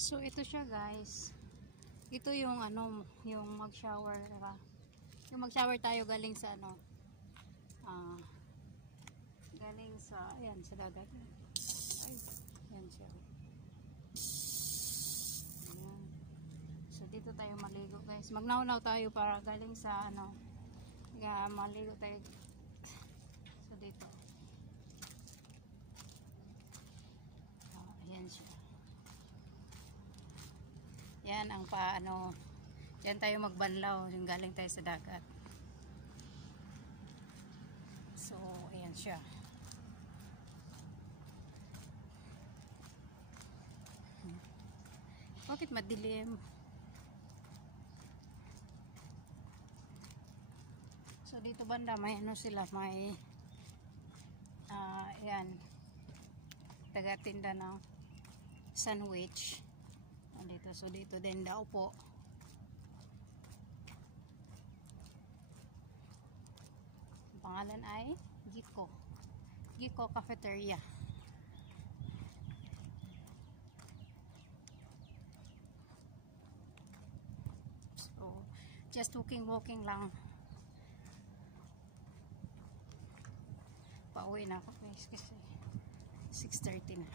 So ito siya guys. Ito yung ano, yung mag-shower, yung mag-shower tayo galing sa ano, galing sa, ayan, sa dagat. Ay, ayan siya. Ayan. So dito tayo maligo guys. Magnaw-naw tayo para galing sa ano, maligo tayo. So dito. Ayan siya. Yan ang paano, yan tayo magbanlaw yung galing tayo sa dagat. So ayan siya. Bakit madilim? So dito banda may ano sila, may ayan, taga-tinda ng sandwich dito. So dito din daw po ang pangalan ay Giko Cafeteria. So just walking lang, pauwi na ako guys kasi 6:30 na.